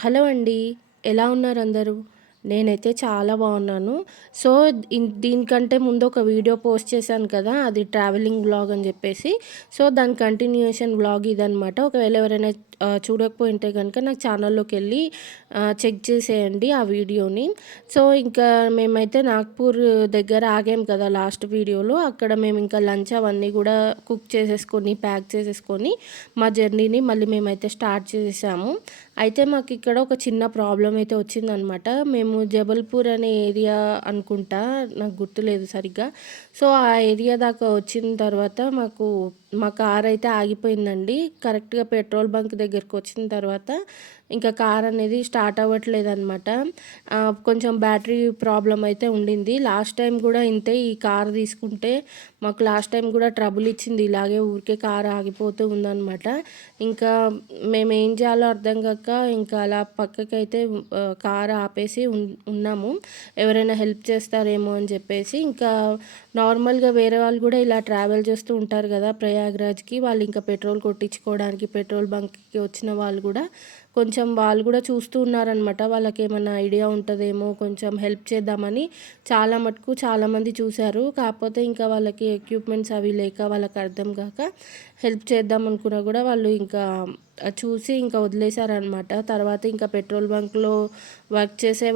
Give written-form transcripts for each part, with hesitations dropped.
Hello అండి. ఎలా ఉన్నారు అందరూ? నేనైతే చాలా బాగున్నాను. సో, దీనికంటే ముందు ఒక వీడియో పోస్ట్ చేశాను కదా! అది ట్రావెలింగ్ వ్లాగ్ అని జెప్పేసి. సో, దాని కంటిన్యూయేషన్ వ్లాగ్ ఇదనమాట. ఒకవేళ ఎవరైనా చూడకపోయుంటే గనక నాకు ఛానల్‌లోకెళ్ళి చెక్ చేసేయండి ఆ వీడియోని. సో, ఇంకా మేమైతే నాగ్‌పూర్ దగ్గర ఆగాం కదా! లాస్ట్ వీడియోలో. అక్కడ మేమింకా లంచ్ అవన్నీ గూడా కుక్ చేసేసుకొని, ప్యాక్ చేసేసుకొని, మా జర్నీని మళ్ళీ మేమైతే స్టార్ట్ చేసేసాము. అయితే మాకిక్కడ ఒక చిన్న ప్రాబ్లమ్ అయితే వచ్చిందనమాట. మేము జబల్పూర్ అనే ఏరియా అనుకుంటా, నాకు గుర్తులేదు సరిగ్గా. సో, ఆ ఏరియా దాకా వచ్చిన తర్వాత మా కారైతే ఆగిపోయిందండి. కరెక్ట్‌గా పెట్రోల్ బంక్ దగ్గరకొచ్చిన తర్వాత ఇంకా కార్ అనేది స్టార్ట్ అవ్వట్లేదనమాట. కొంచెం బ్యాటరీ ప్రాబ్లమ్ అయితే ఉండింది. లాస్ట్ టైం గూడా ఇంతే ఈ కార్ తీసుకుంటే మాకు లాస్ట్ టైం గూడా ట్రబుల్ ఇచ్చింది. ఇలాగే ఊరికే కార్ ఆగిపోతూ ఉందనమాట. ఇంకా మేమేం చేయాలో అర్థం గాక ఇంకా అలా పక్కకైతే కార్ ఆపేసి ఉన్నాము. ఎవరైనా హెల్ప్ చేస్తారేమో అని చెప్పేసి. ఇంకా నార్మల్‌గా వేరే వాళ్ళు గూడా ఇలా ట్రావెల్ చేస్తూ ఉంటారు గదా! ప్రయాగ్‌రాజ్‌కి. వాళ్ళు ఇంకా పెట్రోల్ కొట్టించుకోవడానికి పెట్రోల్ బంక్‌కి వచ్చిన వాళ్ళు గూడా కొంచెం వాళ్ళు గూడా చూస్తూ ఉన్నారనమాట. వాళ్ళకేమన్నా ఐడియా ఉంటదేమో కొంచెం హెల్ప్ చేద్దామని చాలా మటుకు చాలామంది చూశారు. కాకపోతే ఇంకా వాళ్ళకి ఎక్విప్‌మెంట్స్ అవి లేక వాళ్ళకి అర్థం గాక హెల్ప్ చేద్దాం అనుకున్నా గూడా వాళ్ళు ఇంకా చూసి ఇంకా వదిలేశారనమాట. తర్వాత ఇంకా పెట్రోల్ బంక్‌లో వర్క్ చేసే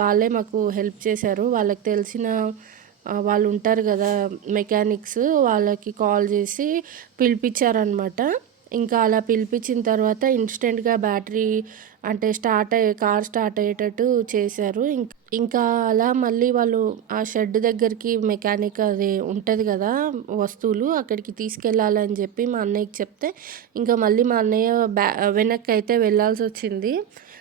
వాళ్ళే మాకు హెల్ప్ చేశారు. వాళ్ళకి తెలిసిన వాళ్ళు ఉంటారు గదా! మెకానిక్స్ వాళ్ళకి కాల్ చేసి పిలిపిచ్చారనమాట. ఇంకా అలా పిలిపించిన తర్వాత ఇన్‌స్టెంట్‌గా బ్యాటరీ అంటే కార్ స్టార్ట్ అయ్యేటట్టు చేశారు. ఇంకా అలా మళ్ళీ వాళ్ళు ఆ షెడ్ దగ్గరికి మెకానిక్ అది ఉంటది గదా! వస్తువులు అక్కడికి తీసుకెళ్ళాలని జెప్పి మా అన్నయ్యకి చెప్తే, ఇంకా మళ్ళీ మా అన్నయ్య వెనక్కయితే వెళ్ళాల్సొచ్చింది.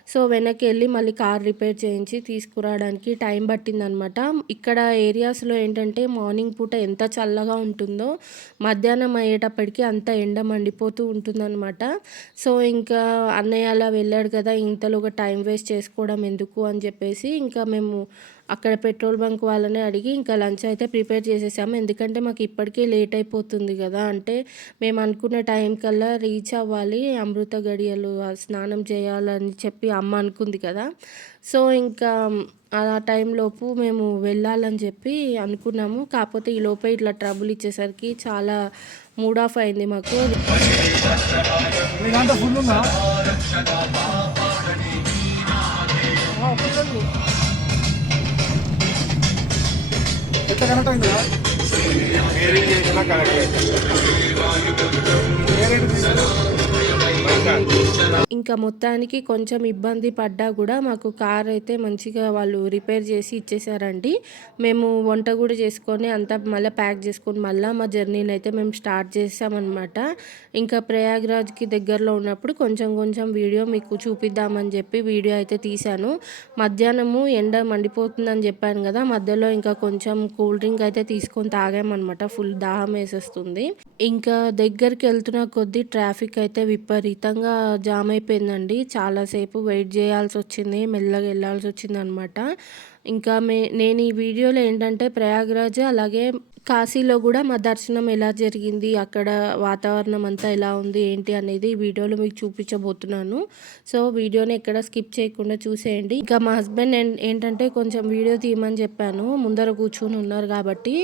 సో, వెనక్కెళ్ళి మళ్ళీ కార్ రిపేర్ చేయించి తీసుకురావడానికి టైం పట్టిందనమాట. ఇక్కడ ఏరియాస్‌లో ఏంటంటే మార్నింగ్ పూట ఎంత చల్లగా ఉంటుందో, మధ్యాహ్నం అయ్యేటప్పటికి అంత ఎండ మండిపోతూ ఉంటుందనమాట. సో, ఇంకా అన్నయ్య అలా వెళ్ళాడు కదా! ఇంతలోగా టైం వేస్ట్ చేసుకోవడం ఎందుకు అని చెప్పేసి ఇంకా మేము అక్కడ పెట్రోల్ బంక్ వాళ్ళనే అడిగి ఇంకా లంచ్ అయితే ప్రిపేర్ చేసేసాము. ఎందుకంటే మాకు ఇప్పటికే లేట్ అయిపోతుంది కదా! అంటే మేము అనుకున్న టైం కల్లా రీచ్ అవ్వాలి. అమృత గడియలు స్నానం చేయాలని చెప్పి అమ్మ అనుకుంది కదా! సో, ఇంకా ఆ టైంలోపు మేము వెళ్ళాలని చెప్పి అనుకున్నాము. కాకపోతే ఈలోపే ఇట్లా ట్రబుల్ ఇచ్చేసరికి చాలా మూడ్ ఆఫ్ అయింది మాకు. ఎట్లా కనెక్ట్ అయిందా వేరింగ్ చేసినా కనెక్ట్ ఇంకా మొత్తానికి కొంచెం ఇబ్బంది పడ్డా కూడా మాకు కార్ అయితే మంచిగా వాళ్ళు రిపేర్ చేసి ఇచ్చేసారండి. మేము వంట కూడా చేసుకొని అంతా మళ్ళీ ప్యాక్ చేసుకొని మళ్ళీ మా జర్నీని అయితే మేము స్టార్ట్ చేసామన్నమాట. ఇంకా ప్రయాగ్రాజ్కి దగ్గరలో ఉన్నప్పుడు కొంచెం కొంచెం వీడియో మీకు చూపిద్దామని చెప్పి వీడియో అయితే తీశాను. మధ్యాహ్నము ఎండ మండిపోతుందని చెప్పాను కదా! మధ్యలో ఇంకా కొంచెం కూల్ డ్రింక్ అయితే తీసుకొని తాగామన్నమాట. ఫుల్ దాహం వేసేస్తుంది. ఇంకా దగ్గరికి వెళ్తున్న కొద్దీ ట్రాఫిక్ అయితే విపరీతంగా జామ్ అయిపోయిందండి. చాలాసేపు వెయిట్ చేయాల్సొచ్చింది. మెల్లగా వెళ్ళాల్సొచ్చిందనమాట. ఇంకా నేను ఈ వీడియోలో ఏంటంటే ప్రయాగ్రాజ్ అలాగే కాశీలో కూడా మా దర్శనం ఎలా జరిగింది, అక్కడ వాతావరణం అంతా ఎలా ఉంది, ఏంటి అనేది ఈ వీడియోలో మీకు చూపించబోతున్నాను. సో, వీడియోని ఎక్కడ స్కిప్ చేయకుండా చూసేయండి. ఇంకా మా హస్బెండ్ ఏంటంటే కొంచెం వీడియో తీయమని చెప్పాను. ముందర కూర్చొని ఉన్నారు కాబట్టి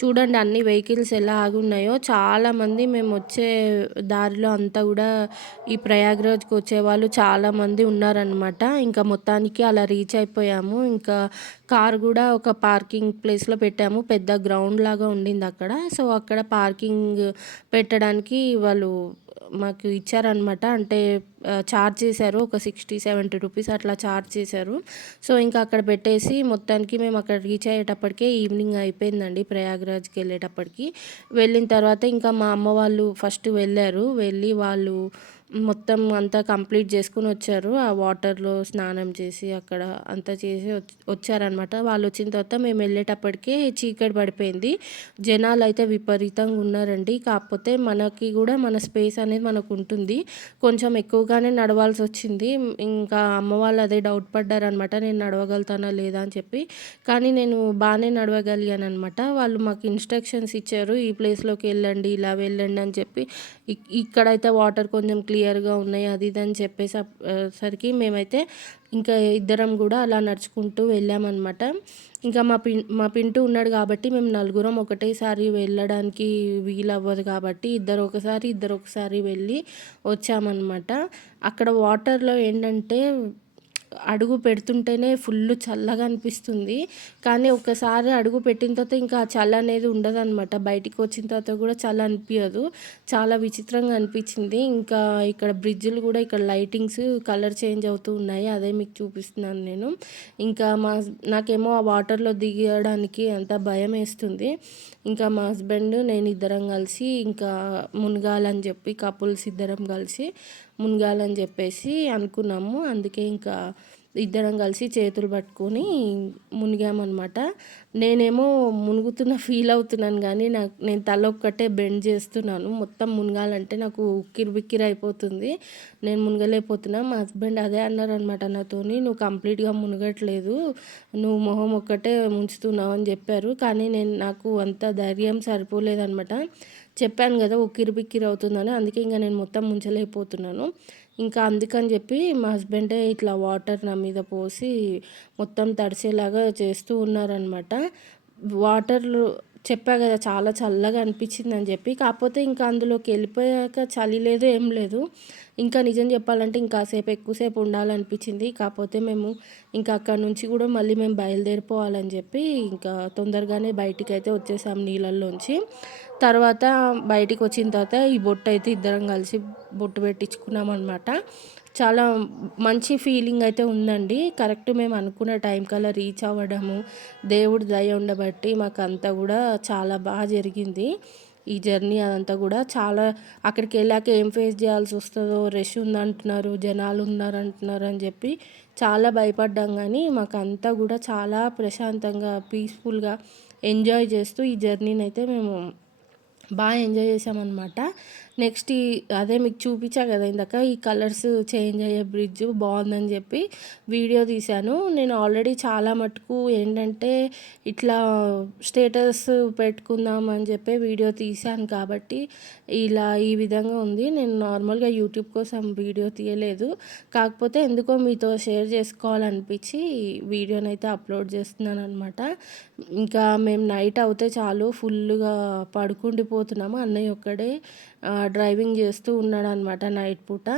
చూడండి అన్ని వెహికల్స్ ఎలా ఆగున్నాయో. చాలామంది మేము వచ్చే దారిలో అంతా కూడా ఈ ప్రయాగ్రాజ్కి వచ్చేవాళ్ళు చాలామంది ఉన్నారనమాట. ఇంకా మొత్తానికి అలా రీచ్ అయిపోయాము. ఇంకా కార్ కూడా ఒక పార్కింగ్ ప్లేస్లో పెట్టాము. పెద్ద గ్రౌండ్ లాగా ఉండింది అక్కడ. సో, అక్కడ పార్కింగ్ పెట్టడానికి వాళ్ళు మాకు ఇచ్చారనమాట. అంటే చార్జ్ చేశారు. ఒక 60-70 రూపీస్ అట్లా చార్జ్ చేశారు. సో, ఇంకా అక్కడ పెట్టేసి మొత్తానికి మేము అక్కడ రీచ్ అయ్యేటప్పటికే ఈవినింగ్ అయిపోయిందండి. ప్రయాగ్రాజ్కి వెళ్ళేటప్పటికి. వెళ్ళిన తర్వాత ఇంకా మా అమ్మ వాళ్ళు ఫస్ట్ వెళ్ళారు. వెళ్ళి వాళ్ళు మొత్తం అంతా కంప్లీట్ చేసుకొని వచ్చారు. ఆ వాటర్లో స్నానం చేసి అక్కడ అంతా చేసి వచ్చారనమాట. వాళ్ళు వచ్చిన తర్వాత మేము వెళ్ళేటప్పటికే చీకటి పడిపోయింది. జనాలు అయితే విపరీతంగా ఉన్నారండి. కాకపోతే మనకి కూడా మన స్పేస్ అనేది మనకు ఉంటుంది. కొంచెం ఎక్కువగానే నడవాల్సి వచ్చింది. ఇంకా అమ్మ వాళ్ళు అదే డౌట్ పడ్డారనమాట. నేను నడవగలుగుతానా లేదా అని చెప్పి. కానీ నేను బాగానే నడవగలిగాను అనమాట. వాళ్ళు మాకు ఇన్స్ట్రక్షన్స్ ఇచ్చారు. ఈ ప్లేస్లోకి వెళ్ళండి, ఇలా వెళ్ళండి అని చెప్పి. ఇక్కడైతే వాటర్ కొంచెం క్లియర్ క్లియర్‌గా ఉన్నాయి అది ఇది అని చెప్పేసి సరికి మేమైతే ఇంకా ఇద్దరం గూడా అలా నడుచుకుంటూ వెళ్ళామనమాట. ఇంకా మా పింటూ ఉన్నాడు గాబట్టి మేము నలుగురం ఒకటేసారి వెళ్ళడానికి వీలవ్వదు కాబట్టి ఇద్దరు ఒకసారి వెళ్ళి వచ్చామనమాట. అక్కడ వాటర్‌లో ఏంటంటే అడుగు పెడుతుంటేనే ఫుల్లు చల్లగా అనిపిస్తుంది. కానీ ఒక్కసారి అడుగు పెట్టిన తర్వాత ఇంకా ఆ చలి అనేది ఉండదనమాట. బయటికి వచ్చిన తర్వాత కూడా చలి అనిపియదు. చాలా విచిత్రంగా అనిపించింది. ఇంకా ఇక్కడ బ్రిడ్జ్‌లు కూడా ఇక్కడ లైటింగ్స్ కలర్ చేంజ్ అవుతూ ఉన్నాయి. అదే మీకు చూపిస్తున్నాను నేను. ఇంకా నాకేమో ఆ వాటర్‌లో దిగడానికి అంత భయమేస్తుంది. ఇంకా మా హస్బెండ్ నేను ఇద్దరం కలిసి ఇంకా మునగాలని చెప్పి కపుల్స్ ఇద్దరం కలిసి మునగాలని చెప్పేసి అనుకున్నాము. అందుకే ఇంకా ఇద్దరం కలిసి చేతులు పట్టుకొని మునిగామన్నమాట. నేనేమో మునుగుతున్న ఫీల్ అవుతున్నాను కానీ నేను తల ఒక్కటే బెండ్ చేస్తున్నాను. మొత్తం మునగాలంటే నాకు ఉక్కిరి అయిపోతుంది. నేను మునగలేకపోతున్నా. మా హస్బెండ్ అదే అన్నారనమాట నాతోని, "నువ్వు కంప్లీట్‌గా మునగట్లేదు. నువ్వు మొహం ఒక్కటే ముంచుతున్నావు" అని చెప్పారు. కానీ నాకు అంత ధైర్యం సరిపోలేదనమాట. చెప్పాను కదా ఉక్కిరి అవుతుందని. అందుకే ఇంక నేను మొత్తం ముంచలేకపోతున్నాను. ఇంకా అందుకని చెప్పి మా హస్బెండే ఇట్లా వాటర్ నా మీద పోసి మొత్తం తడిసేలాగా చేస్తూ ఉన్నారనమాట. వాటర్‌లో చెప్పా కదా చాలా చల్లగా అనిపించిందని చెప్పి. కాకపోతే ఇంకా అందులోకి వెళ్ళిపోయాక చలి లేదు, ఏం లేదు. ఇంకా నిజం చెప్పాలంటే ఎక్కువసేపు ఉండాలనిపించింది. కాకపోతే మేము ఇంకా అక్కడి నుంచి కూడా మళ్ళీ మేము బయలుదేరిపోవాలని చెప్పి ఇంకా తొందరగానే బయటికైతే వచ్చేసాం నీళ్ళల్లోంచి. తర్వాత బయటికి వచ్చిన తర్వాత ఈ బొట్టు అయితే ఇద్దరం కలిసి బొట్టు పెట్టించుకున్నామన్నమాట. చాలా మంచి ఫీలింగ్ అయితే ఉందండి. కరెక్ట్ మేము అనుకున్న టైం కల్లా రీచ్ అవ్వడము, దేవుడి దయ ఉండబట్టి మాకంతా కూడా చాలా బాగా జరిగింది. ఈ జర్నీ అదంతా కూడా చాలా అక్కడికి వెళ్ళాక ఏం ఫేస్ చేయాల్సి వస్తుందో, రష్ ఉందంటున్నారు, జనాలు ఉన్నారంటున్నారు అని చెప్పి చాలా భయపడ్డాం. కానీ మాకంతా కూడా చాలా ప్రశాంతంగా పీస్ఫుల్గా ఎంజాయ్ చేస్తూ ఈ జర్నీని అయితే మేము బాగా ఎంజాయ్ చేసామన్నమాట. నెక్స్ట్ అదే మీకు చూపించా కదా ఇందాక, ఈ కలర్స్ చేంజ్ అయ్యే బ్రిడ్జ్ బాగుందని చెప్పి వీడియో తీశాను. నేను ఆల్రెడీ చాలా మటుకు ఏంటంటే ఇట్లా స్టేటస్ పెట్టుకుందాం అని చెప్పి వీడియో తీశాను కాబట్టి ఇలా ఈ విధంగా ఉంది. నేను నార్మల్గా యూట్యూబ్ కోసం వీడియో తీయలేదు. కాకపోతే ఎందుకో మీతో షేర్ చేసుకోవాలనిపించి వీడియోని అయితే అప్లోడ్ చేస్తున్నాను అనమాట. ఇంకా మేము నైట్ అవుతే చాలు ఫుల్గా పడుకుండిపోతున్నాము. అన్నయ్య ఒక్కడే డ్రైవింగ్ చేస్తూ ఉన్నాడనమాట నైట్ పూట.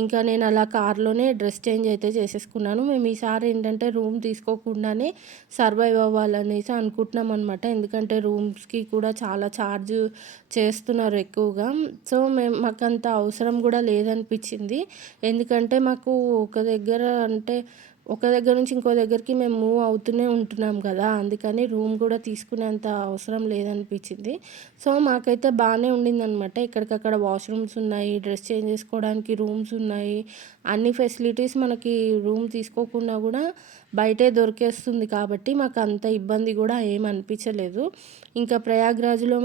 ఇంకా నేను అలా కార్లోనే డ్రెస్ చేంజ్ అయితే చేసేసుకున్నాను. మేము ఈసారి ఏంటంటే రూమ్ తీసుకోకుండానే సర్వైవ్ అవ్వాలనేసి అనుకుంటున్నాం అనమాట. ఎందుకంటే రూమ్స్కి కూడా చాలా ఛార్జ్ చేస్తున్నారు ఎక్కువగా. సో మాకంత అవసరం కూడా లేదనిపించింది. ఎందుకంటే మాకు ఒక దగ్గర నుంచి ఇంకో దగ్గరికి మేము మూవ్ అవుతూనే ఉంటున్నాం కదా, అందుకని రూమ్ కూడా తీసుకునేంత అవసరం లేదనిపించింది. సో మాకైతే బాగానే ఉండిందనమాట. ఎక్కడికక్కడ వాష్రూమ్స్ ఉన్నాయి, డ్రెస్ చేంజ్ చేసుకోవడానికి రూమ్స్ ఉన్నాయి, అన్ని ఫెసిలిటీస్ మనకి రూమ్ తీసుకోకుండా కూడా బయటే దొరికేస్తుంది కాబట్టి మాకు అంత ఇబ్బంది కూడా ఏం అనిపించలేదు. ఇంకా ప్రయాగ్రాజ్లో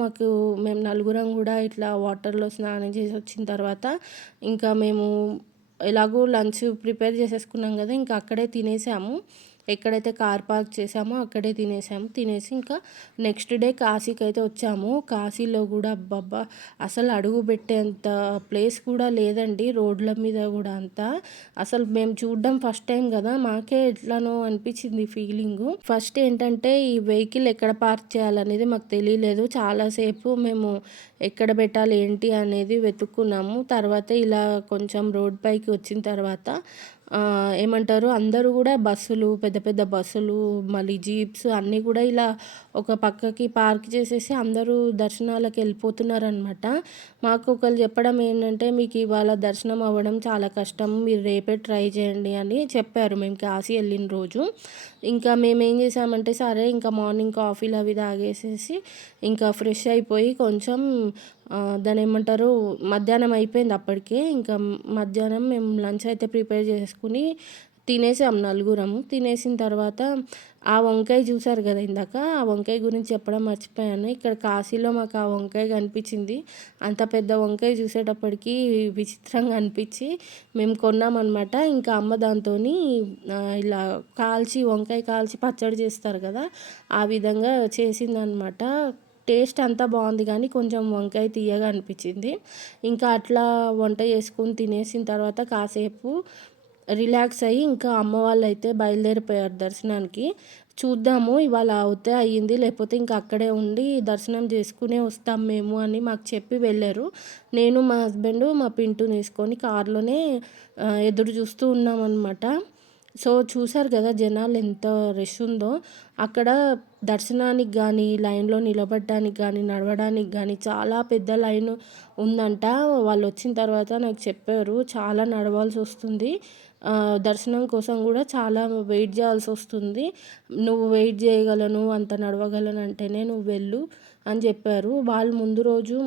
మేము నలుగురం కూడా ఇట్లా వాటర్లో స్నానం చేసి వచ్చిన తర్వాత ఇంకా మేము ఎలాగో లంచ్ ప్రిపేర్ చేసేసుకున్నాం కదా, ఇంకా అక్కడే తినేసాము. ఎక్కడైతే కార్ పార్క్ చేసామో అక్కడే తినేసి ఇంకా నెక్స్ట్ డే కాశీకి అయితే వచ్చాము. కాశీలో కూడా అబ్బబ్బా అసలు అడుగు పెట్టేంత ప్లేస్ కూడా లేదండి రోడ్ల మీద కూడా అంతా. అసలు మేము చూడడం ఫస్ట్ టైం కదా, మాకే ఎట్లానో అనిపించింది ఫీలింగు. ఫస్ట్ ఏంటంటే ఈ వెహికల్ ఎక్కడ పార్క్ చేయాలనేది మాకు తెలియలేదు. చాలాసేపు మేము ఎక్కడ పెట్టాలి ఏంటి అనేది వెతుక్కున్నాము. తర్వాత ఇలా కొంచెం రోడ్ పైకి వచ్చిన తర్వాత ఏమంటారు అందరూ కూడా పెద్ద పెద్ద బస్సులు మళ్ళీ జీప్స్ అన్నీ కూడా ఇలా ఒక పక్కకి పార్క్ చేసేసి అందరూ దర్శనాలకు వెళ్ళిపోతున్నారనమాట. మాకు ఒకళ్ళు చెప్పడం ఏంటంటే, మీకు ఇవాళ దర్శనం అవ్వడం చాలా కష్టం, మీరు రేపే ట్రై చేయండి అని చెప్పారు మేము కాశీ వెళ్ళిన రోజు. ఇంకా మేమేం చేసామంటే సరే ఇంకా మార్నింగ్ కాఫీలు అవి తాగేసేసి ఇంకా ఫ్రెష్ అయిపోయి కొంచెం దాని ఏమంటారు మధ్యాహ్నం అయిపోయింది అప్పటికే. ఇంకా మధ్యాహ్నం మేము లంచ్ అయితే ప్రిపేర్ చేసుకుని తినేసాం నలుగురము. తినేసిన తర్వాత ఆ వంకాయ చూసారు కదా ఇందాక, ఆ వంకాయ గురించి చెప్పడం మర్చిపోయాను. ఇక్కడ కాశీలో మాకు ఆ వంకాయ కనిపించింది. అంత పెద్ద వంకాయ చూసేటప్పటికి విచిత్రంగా అనిపించి మేము కొన్నామన్నమాట. ఇంకా అమ్మ దాంతో ఇలా వంకాయ కాల్చి పచ్చడి చేస్తారు కదా, ఆ విధంగా చేసిందనమాట. టేస్ట్ అంతా బాగుంది కానీ కొంచెం వంకాయ తీయగా అనిపించింది. ఇంకా అట్లా వంట చేసుకొని తినేసిన తర్వాత కాసేపు రిలాక్స్ అయ్యి ఇంకా అమ్మ వాళ్ళైతే బయలుదేరిపోయారు దర్శనానికి. చూద్దాము ఇవాళ అవుతే అయ్యింది, లేకపోతే ఇంకా అక్కడే ఉండి దర్శనం చేసుకునే వస్తాం మేము అని మాకు చెప్పి వెళ్ళారు. నేను మా హస్బెండ్ మా పింటూని వేసుకొని కారులోనే ఎదురు చూస్తూ ఉన్నామన్నమాట. సో చూసారు కదా జనాలు ఎంత రష్ ఉందో. అక్కడ దర్శనానికి కానీ, లైన్లో నిలబడడానికి కానీ, నడవడానికి కానీ చాలా పెద్ద లైన్ ఉందంట. వాళ్ళు వచ్చిన తర్వాత నాకు చెప్పారు చాలా నడవాల్సి వస్తుంది, దర్శనం కోసం కూడా చాలా వెయిట్ చేయాల్సి వస్తుంది. నువ్వు వెయిట్ చేయగలను, అంత నడవగలను అంటేనే నువ్వు వెళ్ళు అని చెప్పారు. వాళ్ళు ముందు రోజు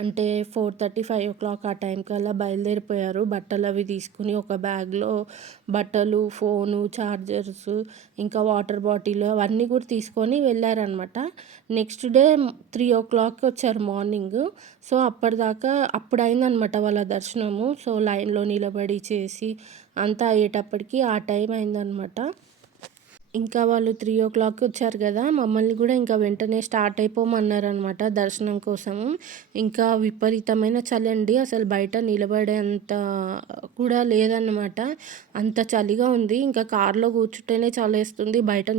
అంటే 4:30, 5 ఆ టైం కల్లా బయలుదేరిపోయారు. బట్టలు అవి తీసుకుని ఒక బ్యాగ్లో బట్టలు, ఫోను, చార్జర్స్, ఇంకా వాటర్ బాటిల్ అవన్నీ కూడా తీసుకొని వెళ్ళారనమాట. నెక్స్ట్ డే 3 వచ్చారు మార్నింగ్. సో అప్పటిదాకా అప్పుడైందనమాట వాళ్ళ దర్శనము. సో లైన్లో నిలబడి చేసి అంతా అయ్యేటప్పటికి ఆ టైం అయిందనమాట. ఇంకా వాళ్ళు 3 వచ్చారు కదా, మమ్మల్ని కూడా ఇంకా వెంటనే స్టార్ట్ అయిపోమన్నారనమాట దర్శనం కోసము. ఇంకా విపరీతమైన చలి అండి, అసలు బయట నిలబడేంత కూడా లేదన్నమాట, అంత చలిగా ఉంది. ఇంకా కార్లో కూర్చుంటేనే చలేస్తుంది, బయట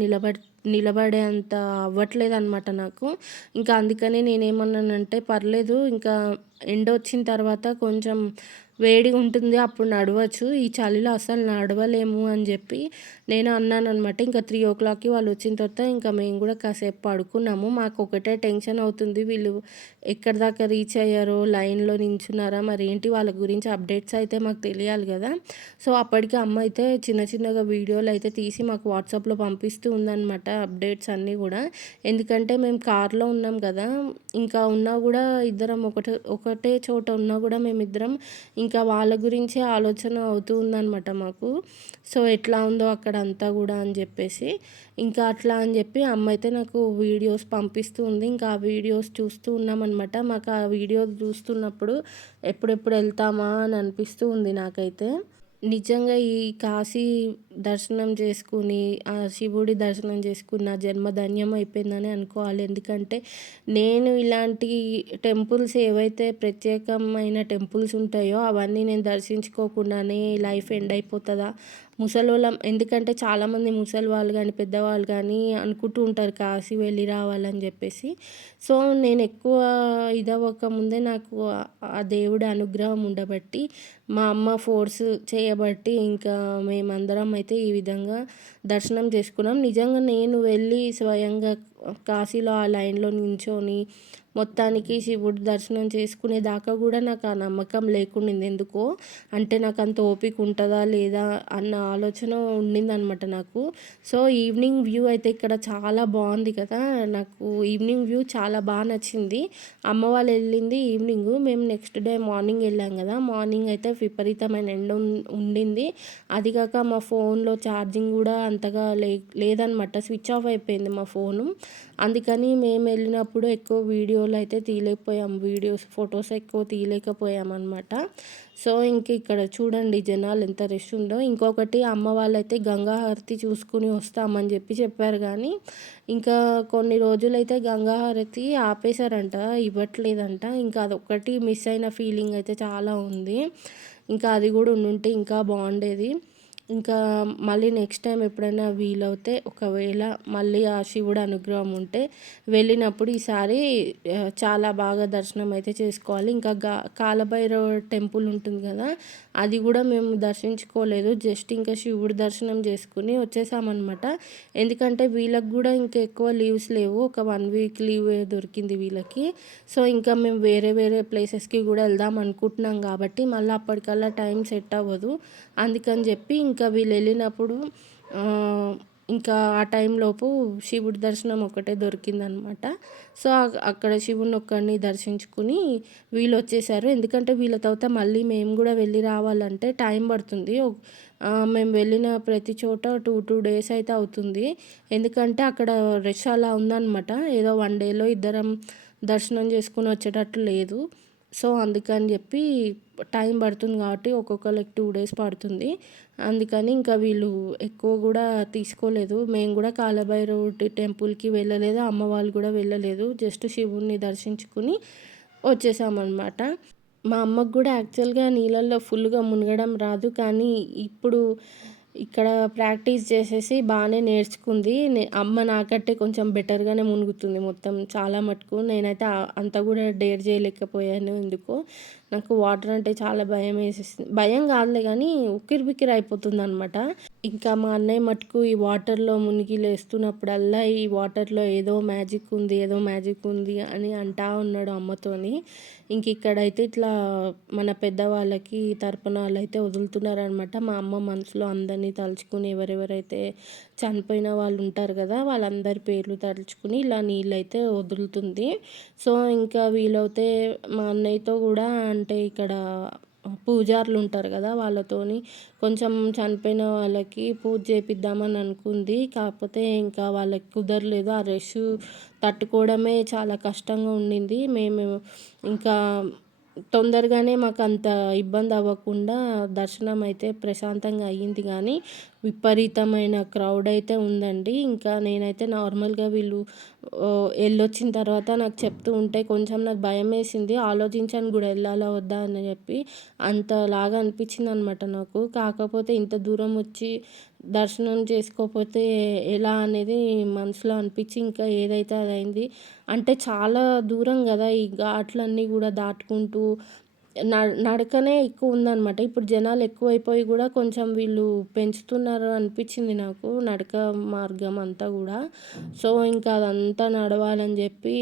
నిలబడే అంత అవ్వట్లేదనమాట నాకు. ఇంకా అందుకనే నేనేమన్నానంటే పర్లేదు, ఇంకా ఎండ వచ్చిన తర్వాత కొంచెం వేడిగా ఉంటుంది, అప్పుడు నడవచ్చు, ఈ చలిలో అసలు నడవలేము అని చెప్పి నేను అన్నాననమాట. ఇంకా 3 వాళ్ళు వచ్చిన తర్వాత ఇంకా మేము కూడా కాసేపు పడుకున్నాము. మాకు ఒకటే టెన్షన్ అవుతుంది, వీళ్ళు ఎక్కడి దాకా రీచ్ అయ్యారో, లైన్లో నించున్నారా, మరి ఏంటి వాళ్ళ గురించి అప్డేట్స్ అయితే మాకు తెలియాలి కదా. సో అప్పటికి అమ్మ అయితే చిన్నగా వీడియోలు అయితే తీసి మాకు వాట్సాప్లో పంపిస్తూ ఉందన్నమాట, అప్డేట్స్ అన్నీ కూడా. ఎందుకంటే మేము కార్లో ఉన్నాం కదా, ఇంకా ఉన్నా కూడా ఇద్దరం ఒకటే చోట ఉన్నా కూడా మేమిద్దరం ఇంకా వాళ్ళ గురించే ఆలోచన అవుతూ ఉందన్నమాట మాకు. సో ఎట్లా ఉందో అక్కడ అంతా కూడా అని చెప్పేసి ఇంకా అట్లా అని చెప్పి అమ్మ అయితే నాకు వీడియోస్ పంపిస్తూ ఉంది. ఇంకా ఆ వీడియోస్ చూస్తూ ఉన్నామన్నమాట. మాకు ఆ వీడియోస్ చూస్తున్నప్పుడు ఎప్పుడెప్పుడు వెళ్తామా అని అనిపిస్తూ ఉంది నాకైతే. నిజంగా ఈ కాశీ దర్శనం చేసుకుని, ఆ శివుడి దర్శనం చేసుకుని నా జన్మ ధన్యం అయిపోయిందని అనుకోవాలి. ఎందుకంటే నేను ఇలాంటి టెంపుల్స్ ఏవైతే ప్రత్యేకమైన టెంపుల్స్ ఉంటాయో అవన్నీ నేను దర్శించుకోకుండానే లైఫ్ ఎండ్ అయిపోతుందా, ముసలోళ్ళం. ఎందుకంటే చాలామంది ముసలి వాళ్ళు కానీ, పెద్దవాళ్ళు కానీ అనుకుంటూ ఉంటారు కాశీ వెళ్ళి రావాలని చెప్పేసి. సో నేను ఎక్కువ ఇదవ్వక ముందే నాకు ఆ దేవుడి అనుగ్రహం ఉండబట్టి, మా అమ్మ ఫోర్స్ చేయబట్టి ఇంకా మేమందరం అయితే ఈ విధంగా దర్శనం చేసుకున్నాం. నిజంగా నేను వెళ్ళి స్వయంగా కాశీలో ఆ లైన్లో నించొని మొత్తానికి శివుడి దర్శనం చేసుకునేదాకా కూడా నాకు ఆ నమ్మకం లేకుండింది ఎందుకో. అంటే నాకు అంత ఓపిక ఉంటుందా లేదా అన్న ఆలోచన ఉండిందనమాట నాకు. సో ఈవినింగ్ వ్యూ అయితే ఇక్కడ చాలా బాగుంది కదా, నాకు ఈవినింగ్ వ్యూ చాలా బాగా నచ్చింది. అమ్మ వాళ్ళు వెళ్ళింది ఈవినింగ్, మేము నెక్స్ట్ డే మార్నింగ్ వెళ్ళాం కదా, మార్నింగ్ అయితే విపరీతమైన ఎండ ఉండింది. అది కాక మా ఫోన్లో ఛార్జింగ్ కూడా అంతగా లేదనమాట, స్విచ్ ఆఫ్ అయిపోయింది మా ఫోను. అందుకని మేము వెళ్ళినప్పుడు ఎక్కువ వీడియోలు అయితే తీయలేకపోయాము, ఫొటోస్ ఎక్కువ తీయలేకపోయామన్నమాట. సో ఇంక ఇక్కడ చూడండి జనాలు ఎంత రష్ ఉందో. ఇంకొకటి అమ్మ వాళ్ళైతే గంగా హారతి చూసుకుని వస్తామని చెప్పారు కానీ ఇంకా కొన్ని రోజులైతే గంగా హారతి ఆపేశారంట, ఇవ్వట్లేదంట. ఇంకా అదొక్కటి మిస్ అయిన ఫీలింగ్ అయితే చాలా ఉంది. ఇంకా అది కూడా ఉండుంటే ఇంకా బాగుండేది. ఇంకా మళ్ళీ నెక్స్ట్ టైం ఎప్పుడైనా వీలవుతే, ఒకవేళ మళ్ళీ ఆ శివుడు అనుగ్రహం ఉంటే వెళ్ళినప్పుడు ఈసారి చాలా బాగా దర్శనం అయితే చేసుకోవాలి. ఇంకా కాలభైరవ టెంపుల్ ఉంటుంది కదా, అది కూడా మేము దర్శించుకోలేదు, జస్ట్ ఇంకా శివుడి దర్శనం చేసుకుని వచ్చేసామన్నమాట. ఎందుకంటే వీళ్ళకి కూడా ఇంకా ఎక్కువ లీవ్స్ లేవు, ఒక 1 వీక్ లీవ్ దొరికింది వీళ్ళకి. సో ఇంకా మేము వేరే ప్లేసెస్కి కూడా వెళ్దాం అనుకుంటున్నాం కాబట్టి మళ్ళీ అప్పటికల్లా టైం సెట్ అవ్వదు. అందుకని చెప్పి ఇంకా వీళ్ళు వెళ్ళినప్పుడు ఇంకా ఆ టైంలోపు శివుడి దర్శనం ఒకటే దొరికిందనమాట. సో అక్కడ శివుని ఒక్కడిని దర్శించుకుని వీళ్ళు వచ్చేసారు. ఎందుకంటే వీళ్ళ తర్వాత మళ్ళీ మేము కూడా వెళ్ళి రావాలంటే టైం పడుతుంది. మేము వెళ్ళిన ప్రతి చోట 2 days అయితే అవుతుంది. ఎందుకంటే అక్కడ రష్ అలా ఉందన్నమాట, ఏదో 1 dayలో ఇద్దరం దర్శనం చేసుకుని వచ్చేటట్లు లేదు. సో, అందుకని జెప్పి టైం పడుతుంది కాబట్టి ఒక్కొక్కళ్ళకి 2 డేస్ పడుతుంది. అందుకని ఇంకా వీళ్ళు ఎక్కువ గూడా తీసుకోలేదు. మేము గూడా కాలభైరవుడి టెంపుల్‌కి వెళ్ళలేదు. అమ్మ వాళ్ళు గూడా వెళ్ళలేదు. జస్ట్ శివుడిని దర్శించుకొని వచ్చేసామనమాట. మా అమ్మకు గూడా యాక్చువల్‌గా నీళ్ళల్లో ఫుల్‌గా మునగడం రాదు. కానీ ఇప్పుడు ఇక్కడ ప్రాక్టీస్ చేసేసి బానే నేర్చుకుంది. అమ్మ నాకంటే కొంచెం బెటర్‌గానే మునుగుతుంది మొత్తం చాలా మటుకు. నేనైతే అంత గూడా డేర్ చేయలేకపోయాను ఎందుకో. నాకు వాటర్ అంటే చాలా భయమేసేసింది. భయం కాదులే గానీ ఉక్కిరిబిక్కిరి అయిపోతుందనమాట. ఇంకా మా అన్నయ్య మటుకు ఈ వాటర్‌లో మునిగి లేస్తున్నప్పుడల్లా ఈ వాటర్‌లో ఏదో మ్యాజిక్ ఉంది, ఏదో మ్యాజిక్ ఉంది అని అంటా ఉన్నాడు అమ్మతోని. ఇక్కడైతే ఇట్లా మన పెద్దవాళ్ళకి తర్పణాలైతే వదులుతున్నారనమాట. మా అమ్మ మనసులో అందరిని తలుచుకుని ఎవరెవరైతే చనిపోయిన వాళ్ళు ఉంటారు కదా! వాళ్ళందరి పేర్లు తలుచుకుని ఇలా నీళ్ళైతే వదులుతుంది. సో, ఇంకా వీలైతే మా అన్నయ్యతో కూడా అంటే ఇక్కడ పూజారులు ఉంటారు కదా! వాళ్ళతోని కొంచెం చనిపోయిన వాళ్ళకి పూజ చేపిద్దామని అనుకుంది. కాకపోతే ఇంకా వాళ్ళకి కుదరలేదు. ఆ రష్ తట్టుకోవడమే చాలా కష్టంగా ఉండింది. మేము ఇంకా తొందరగానే మాకంత ఇబ్బంది అవ్వకుండా దర్శనం అయితే ప్రశాంతంగా అయ్యింది గానీ, విపరీతమైన క్రౌడ్ అయితే ఉందండి. ఇంకా నేనైతే నార్మల్‌గా వీళ్ళు ఎళ్ళొచ్చిన తర్వాత నాకు చెప్తూ ఉంటే కొంచెం నాకు భయమేసింది. ఆలోచించాను గూడా ఎళ్ళాలా వద్దా అని చెప్పి. అంతలాగా అనిపించిందనమాట నాకు. కాకపోతే ఇంత దూరం వచ్చి దర్శనం చేసుకోకపోతే ఎలా అనేది మనసులో అనిపించి ఇంకా ఏదైతే అదయింది. అంటే చాలా దూరం గదా! ఈ ఘాట్లన్నీ గూడా దాటుకుంటూ నడకనే ఎక్కువుందనమాట. ఇప్పుడు జనాలు ఎక్కువైపోయి గూడా కొంచెం వీళ్ళు పెంచుతున్నారు అనిపించింది నాకు. నడక మార్గం అంతా గూడా. సో, ఇంకా అదంతా నడవాలని జెప్పి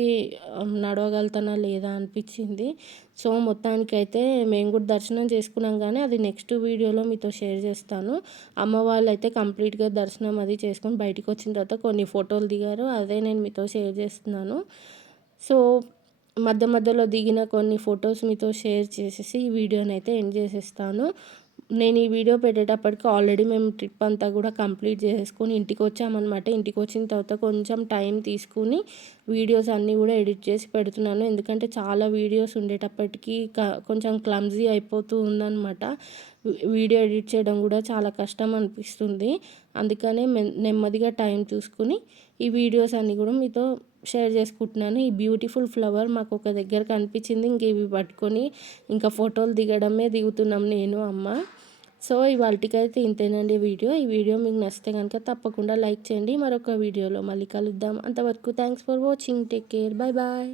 నడవగలుగుతానా లేదా అనిపించింది. సో, మొత్తానికైతే మేము గూడా దర్శనం చేసుకున్నాం గానీ, అది నెక్స్ట్ వీడియోలో మీతో షేర్ చేస్తాను. అమ్మ వాళ్ళైతే కంప్లీట్‌గా దర్శనం అది చేసుకొని బయటికొచ్చిన తర్వాత కొన్ని ఫోటోలు దిగారు. అదే నేను మీతో షేర్ చేస్తున్నాను. సో, మధ్య మధ్యలో దిగిన కొన్ని ఫోటోస్ మీతో షేర్ చేసేసి ఈ వీడియోనైతే ఎండ్ చేసేస్తాను. నేను ఈ వీడియో పెట్టేటప్పటికి ఆల్రెడీ మేము ట్రిప్ అంతా గూడా కంప్లీట్ చేసేసుకొని ఇంటికొచ్చామనమాట. ఇంటికొచ్చిన తర్వాత కొంచెం టైం తీసుకొని వీడియోస్ అన్నీ గూడా ఎడిట్ చేసి పెడుతున్నాను. ఎందుకంటే చాలా వీడియోస్ ఉండేటప్పటికి కొంచెం క్లమ్జీ అయిపోతూ ఉందనమాట. వీడియో ఎడిట్ చేయడం గూడా చాలా కష్టం అనిపిస్తుంది. అందుకనే నెమ్మదిగా టైం చూసుకొని ఈ వీడియోస్ అన్నీ గూడా మీతో షేర్ చేసుకుంటున్నాను. ఈ బ్యూటిఫుల్ ఫ్లవర్ మాకొక దగ్గర కనిపించింది. ఇవి పట్టుకొని ఇంకా ఫోటోలు దిగుతున్నాం నేను, అమ్మ. సో, ఇవాల్టికైతే ఇంతేనండి వీడియో. ఈ వీడియో మీకు నచ్చితే గనుక తప్పకుండా లైక్ చేయండి. మరొక వీడియోలో మళ్ళీ కలుద్దాం. అంతవరకు thanks for watching. Take care. Bye bye.